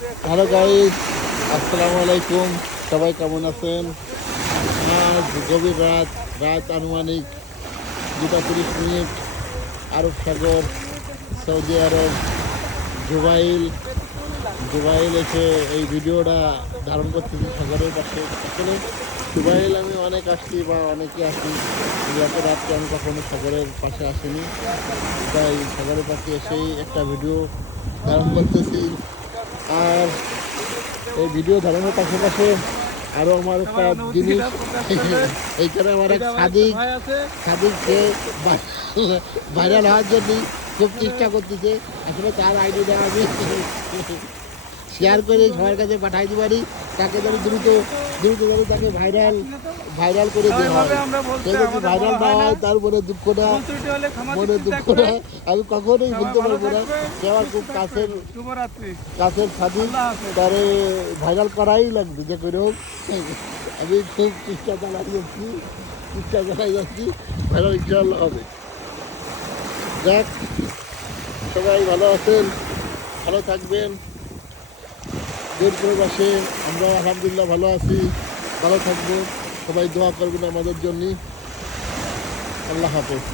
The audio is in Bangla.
হ্যালো গাইস, আসসালামু আলাইকুম। সবাই কেমন আছেন? আজ গভীর রাত আনুমানিক 2:30 আরব সাগর, সৌদি আরব, জুবাইল এসে এই ভিডিওটা ধারণ করতেছি সাগরের পাশে। আসলে জুবাইল আমি অনেক আসছি বা অনেকে আসি, এত রাত্রে আমি কখনো সাগরের পাশে আসিনি, তাই সাগরের পাশে এসেই একটা ভিডিও ধারণ করতেছি। আর এই ভিডিও ধারণের পাশাপাশি আরও আমার একটা জিনিস, এইখানে আমার এক সাদিককে ভাইরাল হওয়ার জন্য খুব চেষ্টা করতেছে। আসলে তার আইডিটা আমি শেয়ার করে সবার কাছে পাঠাই দিতে পারি, তাকে যেন দ্রুত যেন তাকে ভাইরাল করে দেওয়া হয়। সে যদি ভাইরাল না হয় তার মনে দুঃখটা আমি কখনোই বলতে পারবো না। সে আমার খুব কাছের সাথী, তারে ভাইরাল করাই লাগবে যে করে হোক। আমি খুব চেষ্টা চালাই যাচ্ছি, ভাইরাল ইনশাল্লাহ হবে। যাক, সবাই ভালো আছেন, ভালো থাকবেন। দূর প্রবাসে আমরা আলহামদুলিল্লাহ ভালো আছি, ভালো থাকবো। সবাই দোয়া করবেন আমাদের জন্য। আল্লাহ হাফেজ।